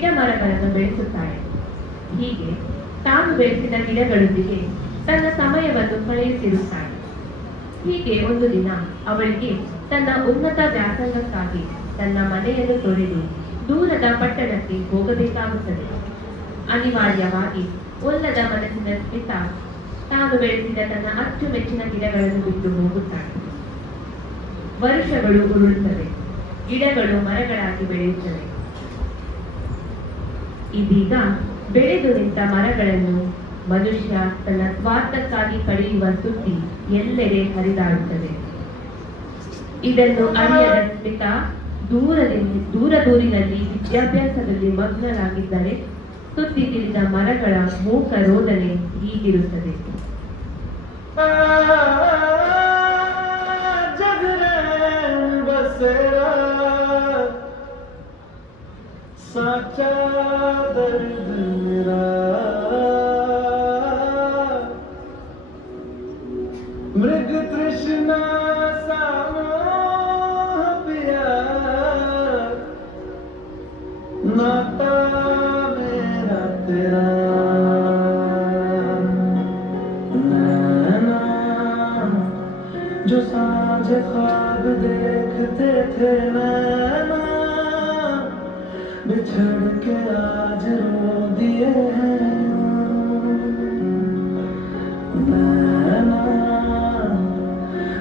ಗಿಡ ಮರಗಳನ್ನು ಬೆಳೆಸುತ್ತಾಳೆ. ಹೀಗೆ ತಾನು ಬೆಳೆಸಿದ ಗಿಡಗಳೊಂದಿಗೆ ತನ್ನ ಸಮಯವನ್ನು ಕಳೆಯುತ್ತಿರುತ್ತಾಳೆ ಹೀಗೆ ಒಂದು ದಿನ ಅವಳಿಗೆ ತನ್ನ ಉನ್ನತ ವ್ಯಾಸಂಗಕ್ಕಾಗಿ ತನ್ನ ಮನೆಯನ್ನು ತೊರೆದು ದೂರದ ಪಟ್ಟಣಕ್ಕೆ ಹೋಗಬೇಕಾಗುತ್ತದೆ. ಅನಿವಾರ್ಯವಾಗಿ ಒಲ್ಲದ ಮನಸ್ಸಿನ ಸ್ಮಿತಾ ತಾನು ಬೆಳೆಸಿದ ತನ್ನ ಅಚ್ಚುಮೆಚ್ಚಿನ ಗಿಡಗಳನ್ನು ಬಿಟ್ಟು ಹೋಗುತ್ತಾಳೆ. ವರುಷಗಳು ಉರುಳುತ್ತವೆ. ಗಿಡಗಳು ಮರಗಳಾಗಿ ಬೆಳೆಯುತ್ತವೆ. ಇದೀಗ ಬೆಳೆದು ನಿಂತ ಮರಗಳನ್ನು ಮನುಷ್ಯ ತನ್ನ ಸ್ವಾರ್ಥಕ್ಕಾಗಿ ಕಡಿಯುವ ಸುದ್ದಿ ಎಲ್ಲೆಡೆ ಹರಿದಾಡುತ್ತದೆ ಇದನ್ನು ಅರಿಯದ ಸ್ಮಿತಾ ದೂರದಿಂದ ದೂರ ದೂರಿನಲ್ಲಿ ವಿದ್ಯಾಭ್ಯಾಸದಲ್ಲಿ ಮಗ್ನರಾಗಿದ್ದರೆ ಸುದ್ದಿ ತಿಳಿದ ಮರಗಳ ಮೂಕ ರೋದನೆ ಹೀಗಿರುತ್ತದೆ जगरण बसेरा साचा दर्द मेरा मृग तृष्णा सामोह पिया नाता मेरा तेरा नैना जो सांझ ख्वाब देखते थे नैना बिछड़ के आज रो दिए हैं।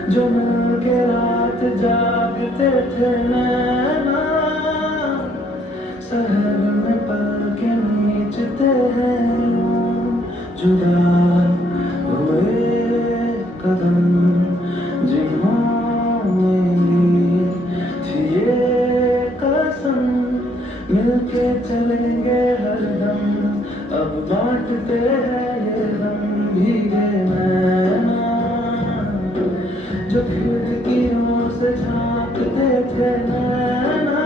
जो मिल के रात जागते थे नैना सहर में पल के नीचते हैं जुदा मिलके चलेंगे हरदम अब बांटते हैं ये गम भीगे नैना जो खिड़कियों से झांकते थे नैना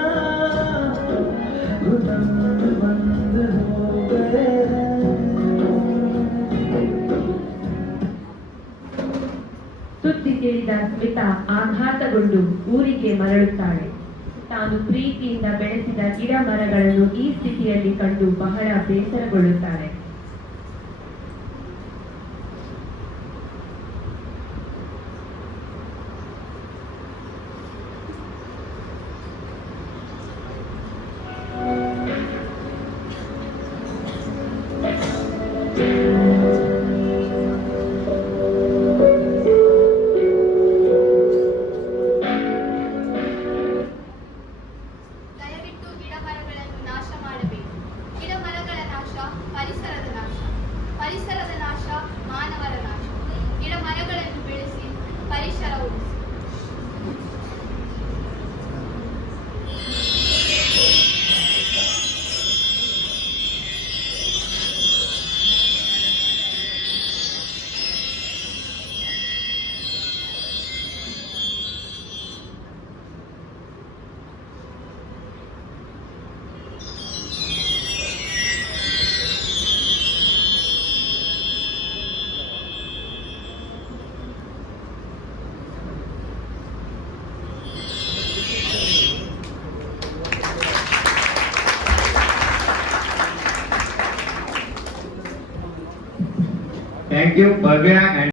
घुटन बंद हो गए हैं ಸುದ್ದಿ ತಿಳಿದ ಸ್ಮಿತಾ ಆಘಾತಗೊಂಡು ಊರಿಗೆ ಮರಳುತ್ತಾಳೆ ತಾನು ಪ್ರೀತಿಯಿಂದ ಬೆಳೆಸಿದ ಗಿಡ ಮರಗಳನ್ನು ಈ ಸ್ಥಿತಿಯಲ್ಲಿ ಕಂಡು ಬಹಳ ಬೇಸರಗೊಳ್ಳುತ್ತಾಳೆ Thank you, Bhavya